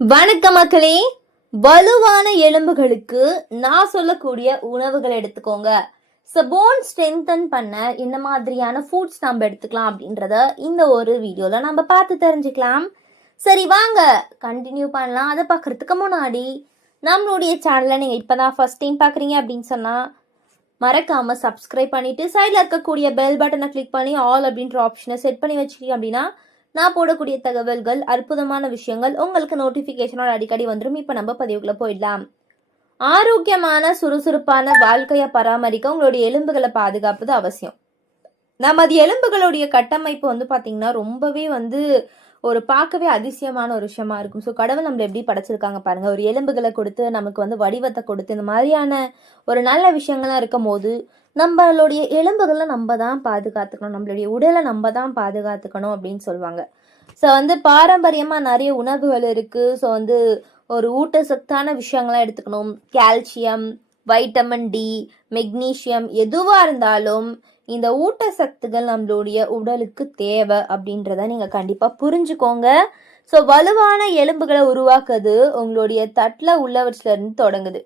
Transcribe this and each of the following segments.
வணக்கம் மக்களே. வலுவான எலும்புகளுக்கு நான் சொல்லக்கூடிய உணவுகள் எடுத்துக்கோங்க. போன் ஸ்ட்ரென்தன் பண்ண இந்த மாதிரியான ஃபுட்ஸ் நம்ம எடுத்துக்கலாம் அப்படின்றத இந்த ஒரு வீடியோல நம்ம பார்த்து தெரிஞ்சுக்கலாம். சரி வாங்க கண்டினியூ பண்ணலாம். அதை பார்க்கறதுக்கு முன்னாடி நம்மளுடைய சேனலை நீங்கள் இப்போதான் ஃபர்ஸ்ட் டைம் பார்க்குறீங்க அப்படின்னு சொன்னால் மறக்காமல் சப்ஸ்கிரைப் பண்ணிவிட்டு சைடில் இருக்கக்கூடிய பெல் பட்டனை கிளிக் பண்ணி ஆல் அப்படின்ற ஆப்ஷனை செட் பண்ணி வச்சுக்கிங்க அப்படின்னா நான் போடக்கூடிய தகவல்கள், அற்புதமான விஷயங்கள் உங்களுக்கு நோட்டிஃபிகேஷனோட அடிக்கடி வந்துடும். இப்போ நம்ம பதிவுக்குள்ள போயிடலாம். ஆரோக்கியமான சுறுசுறுப்பான வாழ்க்கையை பராமரிக்க உங்களுடைய எலும்புகளை பாதுகாப்பது அவசியம். நமது எலும்புகளுடைய கட்டமைப்பு பார்த்தீங்கன்னா ரொம்பவே ஒரு பார்க்கவே அதிசயமான ஒரு விஷயமா இருக்கும். ஸோ கடவுள் நம்மளை எப்படி படைச்சிருக்காங்க பாருங்க. ஒரு எலும்புகளை கொடுத்து நமக்கு வடிவத்தை கொடுத்து இந்த மாதிரியான ஒரு நல்ல விஷயங்கள்லாம் இருக்கும் போது நம்மளுடைய எலும்புகளை நம்ம தான் பாதுகாத்துக்கணும், நம்மளுடைய உடலை நம்ம தான் பாதுகாத்துக்கணும் அப்படின்னு சொல்லுவாங்க. ஸோ பாரம்பரியமாக நிறைய உணவுகள் இருக்குது. ஸோ ஒரு ஊட்டச்சத்தான விஷயங்கள்லாம் எடுத்துக்கணும். கால்சியம், வைட்டமின் டி, மெக்னீஷியம் எதுவாக இருந்தாலும் இந்த ஊட்டச்சத்துகள் நம்மளுடைய உடலுக்கு தேவை அப்படின்றத நீங்கள் கண்டிப்பாக புரிஞ்சுக்கோங்க. ஸோ வலுவான எலும்புகளை உருவாக்குறது உங்களுடைய தட்டில் உள்ளவற்றிலிருந்து தொடங்குது.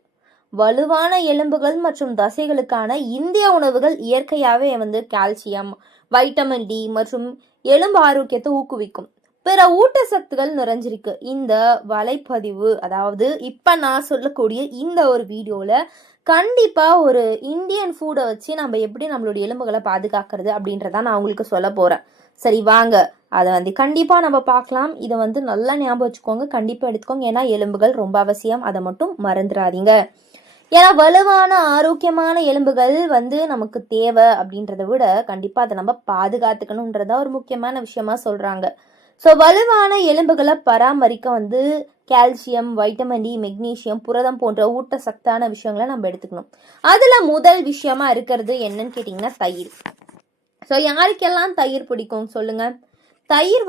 வலுவான எலும்புகள் மற்றும் தசைகளுக்கான இந்திய உணவுகள் இயற்கையாகவே கால்சியம், வைட்டமின் டி மற்றும் எலும்பு ஆரோக்கியத்தை ஊக்குவிக்கும் பிற ஊட்டச்சத்துகள் நிறைஞ்சிருக்கு. இந்த வலைப்பதிவு, அதாவது இப்ப நான் சொல்லக்கூடிய இந்த ஒரு வீடியோல கண்டிப்பா ஒரு இந்தியன் ஃபுட்டை வச்சு நம்ம எப்படி நம்மளுடைய எலும்புகளை பாதுகாக்கிறது அப்படின்றத நான் உங்களுக்கு சொல்ல போறேன். சரி வாங்க அதை கண்டிப்பா நம்ம பார்க்கலாம். இதை நல்லா ஞாபகம் வச்சுக்கோங்க, கண்டிப்பா எடுத்துக்கோங்க. ஏன்னா எலும்புகள் ரொம்ப அவசியம், அதை மட்டும் மறந்துடாதீங்க. ஏன்னா வலுவான ஆரோக்கியமான எலும்புகள் நமக்கு தேவை அப்படின்றத விட கண்டிப்பா அதை நம்ம பாதுகாத்துக்கணும்ன்றதா ஒரு முக்கியமான விஷயமா சொல்றாங்க. ஸோ வலுவான எலும்புகளை பராமரிக்க கால்சியம், வைட்டமின் டி, மெக்னீஷியம், புரதம் போன்ற ஊட்டச்சத்தான விஷயங்களை நம்ம எடுத்துக்கணும். அதுல முதல் விஷயமா இருக்கிறது என்னன்னு கேட்டீங்கன்னா தயிர். ஸோ யாருக்கெல்லாம் தயிர் பிடிக்கும் சொல்லுங்க. தயிர்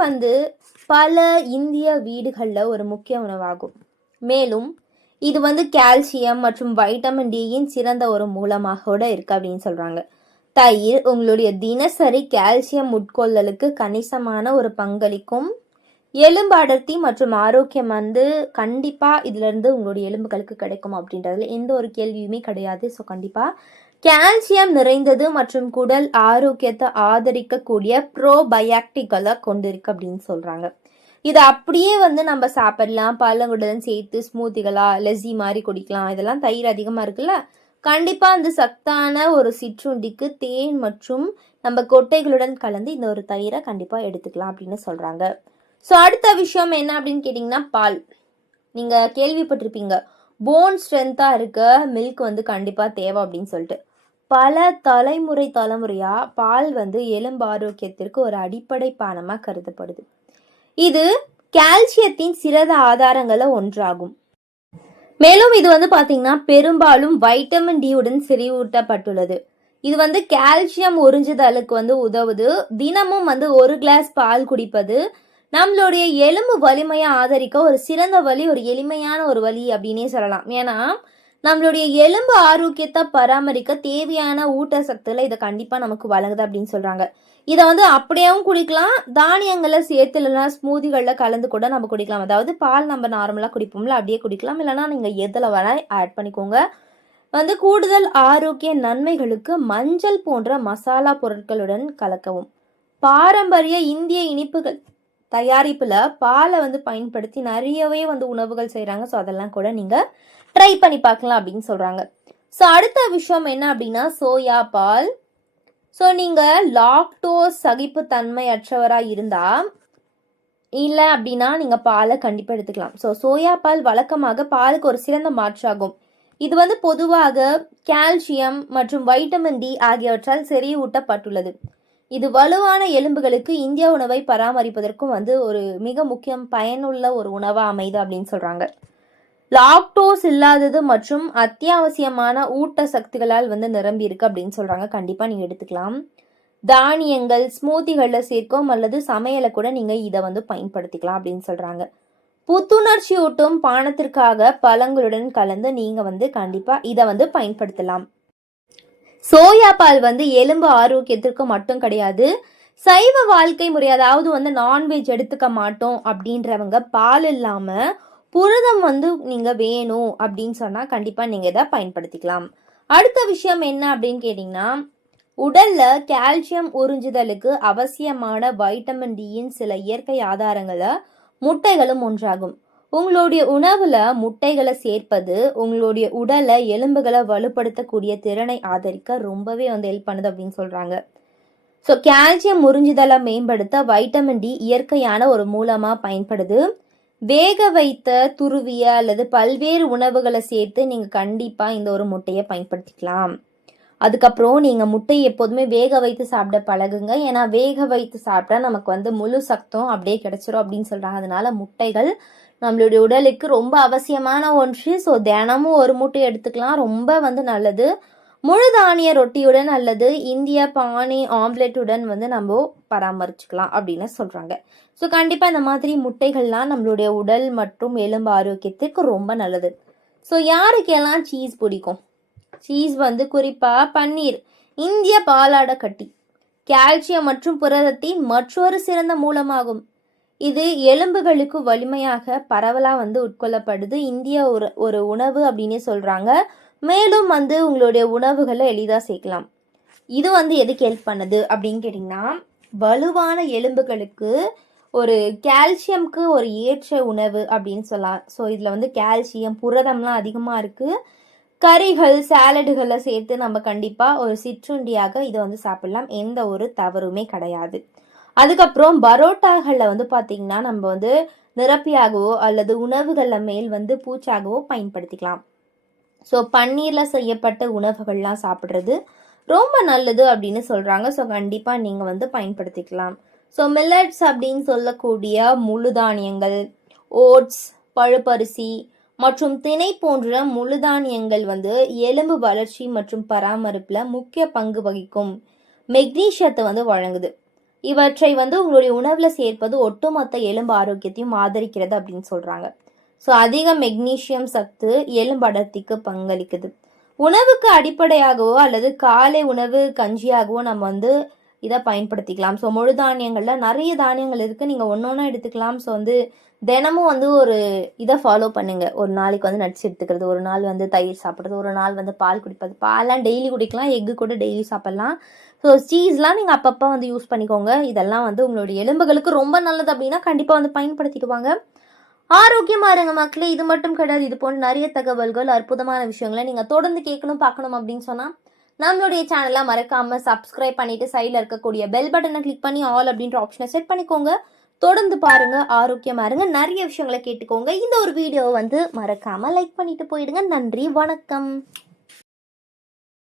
பல இந்திய வீடுகளில் ஒரு முக்கிய உணவாகும். மேலும் இது கால்சியம் மற்றும் வைட்டமின் டியின் சிறந்த ஒரு மூலமாக கூட இருக்கு அப்படின்னு சொல்றாங்க. தயிர் உங்களுடைய தினசரி கால்சியம் உட்கொள்ளலுக்கு கணிசமான ஒரு பங்களிக்கும். எலும்பு அடர்த்தி மற்றும் ஆரோக்கியம் கண்டிப்பா இதுல இருந்து உங்களுடைய எலும்புகளுக்கு கிடைக்கும் அப்படின்றதுல எந்த ஒரு கேள்வியுமே கிடையாது. ஸோ கண்டிப்பா கால்சியம் நிறைந்தது மற்றும் குடல் ஆரோக்கியத்தை ஆதரிக்கக்கூடிய ப்ரோபயாக்டிக்களை கொண்டிருக்கு அப்படின்னு சொல்றாங்க. இதை அப்படியே நம்ம சாப்பிடலாம், பழங்களுடன் சேர்த்து ஸ்மூத்திகளா லெஸி மாதிரி குடிக்கலாம். இதெல்லாம் தயிர் அதிகமா இருக்குல்ல, கண்டிப்பா சத்தான ஒரு சிற்றுண்டிக்கு தேன் மற்றும் நம்ம கொட்டைகளுடன் கலந்து இந்த ஒரு தயிரை கண்டிப்பா எடுத்துக்கலாம் அப்படின்னு சொல்றாங்க. ஸோ அடுத்த விஷயம் என்ன அப்படின்னு கேட்டிங்கன்னா பால். நீங்க கேள்விப்பட்டிருப்பீங்க, போன் ஸ்ட்ரென்த்தா இருக்க மில்க் கண்டிப்பா தேவை அப்படின்னு சொல்லிட்டு. பல தலைமுறையா பால் எலும்பு ஆரோக்கியத்திற்கு ஒரு அடிப்படை பானமா கருதப்படுது. இது கால்சியத்தின் சிறந்த ஆதாரங்கள ஒன்றாகும். மேலும் இது பாத்தீங்கன்னா பெரும்பாலும் வைட்டமின் டி உடன் செறிவூட்டப்பட்டுள்ளது. இது கால்சியம் உறிஞ்சுதலுக்கு உதவுது. தினமும் ஒரு கிளாஸ் பால் குடிப்பது நம்மளுடைய எலும்பு வலிமையை ஆதரிக்க ஒரு சிறந்த வழி, ஒரு எளிமையான ஒரு வழி அப்படின்னே சொல்லலாம். ஏன்னா நம்மளுடைய எலும்பு ஆரோக்கியத்தை பராமரிக்க தேவையான ஊட்டச்சத்துல இதை கண்டிப்பா நமக்கு வழங்குது அப்படின்னு சொல்றாங்க. இதை அப்படியேவும் குடிக்கலாம், தானியங்களை சேர்த்து இல்லைன்னா ஸ்மூதிகளில் கலந்து கூட நம்ம குடிக்கலாம். அதாவது பால் நம்ம நார்மலாக குடிப்போம்ல அப்படியே குடிக்கலாம், இல்லைன்னா நீங்கள் எதில் வேணா ஆட் பண்ணிக்கோங்க. கூடுதல் ஆரோக்கிய நன்மைகளுக்கு மஞ்சள் போன்ற மசாலா பொருட்களுடன் கலக்கவும். பாரம்பரிய இந்திய இனிப்புகள் தயாரிப்புல பாலை பயன்படுத்தி நிறையவே உணவுகள் செய்யறாங்க. ஸோ அதெல்லாம் கூட நீங்க ட்ரை பண்ணி பார்க்கலாம் அப்படின்னு சொல்றாங்க. ஸோ அடுத்த விஷயம் என்ன அப்படின்னா சோயா பால். ஸோ நீங்கள் லாக்டோஸ் சகிப்புத்தன்மை அற்றவராக இருந்தால் இல்லை அப்படின்னா நீங்கள் பாலை கண்டிப்பாக எடுத்துக்கலாம். ஸோ சோயா பால் வழக்கமாக பாலுக்கு ஒரு சிறந்த மாற்றாகும். இது பொதுவாக கால்சியம் மற்றும் வைட்டமின் டி ஆகியவற்றால் செறிவூட்டப்பட்டுள்ளது. இது வலுவான எலும்புகளுக்கு இந்திய உணவை பராமரிப்பதற்கும் ஒரு மிக முக்கியம் பயனுள்ள ஒரு உணவாக அமைது அப்படின்னு சொல்கிறாங்க. லாக்டோஸ் இல்லாதது மற்றும் அத்தியாவசியமான ஊட்டச்சத்துகளால் நிரம்பி இருக்கு அப்படின்னு சொல்றாங்க. கண்டிப்பா நீங்க எடுத்துக்கலாம். தானியங்கள் ஸ்மூத்திகள்ல சேர்க்கும் அல்லது சமையலை கூட நீங்க இதை பயன்படுத்திக்கலாம் அப்படின்னு சொல்றாங்க. புத்துணர்ச்சி ஊட்டும் பானத்திற்காக பழங்களுடன் கலந்து நீங்க கண்டிப்பா இதை பயன்படுத்தலாம். சோயா பால் எலும்பு ஆரோக்கியத்திற்கு மட்டும் கிடையாது, சைவ வாழ்க்கை முறை, அதாவது நான்வெஜ் எடுத்துக்க மாட்டோம் அப்படின்றவங்க பால் இல்லாம புரதம் வந்து நீங்கள் வேணும் அப்படின்னு சொன்னால் கண்டிப்பாக நீங்கள் இதை பயன்படுத்திக்கலாம். அடுத்த விஷயம் என்ன அப்படின்னு கேட்டிங்கன்னா, உடல்ல கால்சியம் உறிஞ்சுதலுக்கு அவசியமான வைட்டமின் டியின் சில இயற்கை ஆதாரங்களை முட்டைகளும் ஒன்றாகும். உங்களுடைய உணவுல முட்டைகளை சேர்ப்பது உங்களுடைய உடலை எலும்புகளை வலுப்படுத்தக்கூடிய திறனை ஆதரிக்க ரொம்பவே வந்து ஹெல்ப் பண்ணுது அப்படின்னு சொல்றாங்க. ஸோ கால்சியம் உறிஞ்சுதலை மேம்படுத்த வைட்டமின் டி இயற்கையான ஒரு மூலமா பயன்படுது. வேக வைத்த துருவிய அல்லது பல்வேறு உணவுகளை சேர்த்து நீங்க கண்டிப்பா இந்த ஒரு முட்டையை பயன்படுத்திக்கலாம். அதுக்கப்புறம் நீங்கள் முட்டையை எப்போதுமே வேக வைத்து சாப்பிட பழகுங்க. ஏன்னா வேக வைத்து சாப்பிட்டா நமக்கு வந்து முழு சத்தும் அப்படியே கிடைச்சிரும் அப்படின்னு சொல்கிறாங்க. அதனால முட்டைகள் நம்மளுடைய உடலுக்கு ரொம்ப அவசியமான ஒன்று. ஸோ தினமும் ஒரு முட்டை எடுத்துக்கலாம், ரொம்ப வந்து நல்லது. முழு தானிய ரொட்டியுடன் அல்லது இந்திய பானி ஆம்லெட்டுடன் வந்து நம்ம பராமரிச்சுக்கலாம் அப்படின்னு சொல்கிறாங்க. ஸோ கண்டிப்பாக இந்த மாதிரி முட்டைகள்லாம் நம்மளுடைய உடல் மற்றும் எலும்பு ஆரோக்கியத்திற்கு ரொம்ப நல்லது. ஸோ யாருக்கெல்லாம் சீஸ் பிடிக்கும்? சீஸ் வந்து குறிப்பாக பன்னீர், இந்திய பாலாடை கட்டி கால்சியம் மற்றும் புரதத்தின் மற்றொரு சிறந்த மூலமாகும். இது எலும்புகளுக்கு வலிமையாக பரவலாக வந்து உட்கொள்ளப்படுது. இந்திய ஒரு உணவு அப்படின்னு சொல்கிறாங்க. மேலும் வந்து உங்களுடைய உணவுகளை எளிதாக சேர்க்கலாம். இது வந்து எதுக்கு ஹெல்ப் பண்ணுது அப்படின்னு கேட்டிங்கன்னா, வலுவான எலும்புகளுக்கு ஒரு கால்சியம்க்கு ஒரு ஏற்ற உணவு அப்படின்னு சொல்லலாம். ஸோ இதில் வந்து கால்சியம் புரதம்லாம் அதிகமாக இருக்குது. கறிகள் சாலடுகளை சேர்த்து நம்ம கண்டிப்பாக ஒரு சிற்றுண்டியாக இதை வந்து சாப்பிடலாம், எந்த ஒரு தவறுமே கிடையாது. அதுக்கப்புறம் பரோட்டாகளில் வந்து பார்த்திங்கன்னா நம்ம வந்து நிரப்பியாகவோ அல்லது உணவுகளில் மேல் வந்து பூச்சாகவோ பயன்படுத்திக்கலாம். ஸோ பன்னீரில் செய்யப்பட்ட உணவுகள்லாம் சாப்பிட்றது ரொம்ப நல்லது அப்படின்னு சொல்கிறாங்க. ஸோ கண்டிப்பாக நீங்கள் வந்து பயன்படுத்திக்கலாம். ஸோ மில்லட்ஸ் அப்படின்னு சொல்லக்கூடிய முழு தானியங்கள், ஓட்ஸ், பழுப்பரிசி மற்றும் திணை போன்ற முழுதானியங்கள் வந்து எலும்பு வளர்ச்சி மற்றும் பராமரிப்பில் முக்கிய பங்கு வகிக்கும் மெக்னீஷியத்தை வந்து வழங்குது. இவற்றை வந்து உங்களுடைய உணவில் சேர்ப்பது ஒட்டுமொத்த எலும்பு ஆரோக்கியத்தையும் ஆதரிக்கிறது அப்படின்னு சொல்கிறாங்க. ஸோ அதிக மெக்னீஷியம் சத்து எலும்பு அடர்த்திக்கு பங்களிக்குது. உணவுக்கு அடிப்படையாகவோ அல்லது காலை உணவு கஞ்சியாகவோ நம்ம வந்து இதை பயன்படுத்திக்கலாம். ஸோ முழு தானியங்களில் நிறைய தானியங்கள் இருக்குது, நீங்கள் ஒன்று ஒன்றா எடுத்துக்கலாம். ஸோ வந்து தினமும் வந்து ஒரு இதை ஃபாலோ பண்ணுங்க. ஒரு நாளைக்கு வந்து நட்ஸ் எடுத்துக்கிறது, ஒரு நாள் வந்து தயிர் சாப்பிட்றது, ஒரு நாள் வந்து பால் குடிப்பது. பால்லாம் டெய்லி குடிக்கலாம், எக்கு கூட டெய்லி சாப்பிட்லாம். ஸோ சீஸ்லாம் நீங்கள் அப்பப்போ வந்து யூஸ் பண்ணிக்கோங்க. இதெல்லாம் வந்து உங்களுடைய எலும்புகளுக்கு ரொம்ப நல்லது அப்படின்னா கண்டிப்பாக வந்து பயன்படுத்திடுவாங்க. ஆரோக்கியமாக இருங்க மக்களே. இது மட்டும் கிடையாது, இது போன்ற நிறைய தகவல்கள் அற்புதமான விஷயங்களை நீங்கள் தொடர்ந்து கேட்கணும் பார்க்கணும் அப்படின்னு சொன்னால் நம்மளுடைய சேனலை மறக்காமல் சப்ஸ்கிரைப் பண்ணிவிட்டு சைடில் இருக்கக்கூடிய பெல் பட்டனை கிளிக் பண்ணி ஆல் அப்படின்ற ஆப்ஷனை செட் பண்ணிக்கோங்க. தொடர்ந்து பாருங்க, ஆரோக்கியமா இருங்க, நிறைய விஷயங்களை கேட்டுக்கோங்க. இந்த ஒரு வீடியோவை வந்து மறக்காம லைக் பண்ணிட்டு போயிடுங்க. நன்றி, வணக்கம்.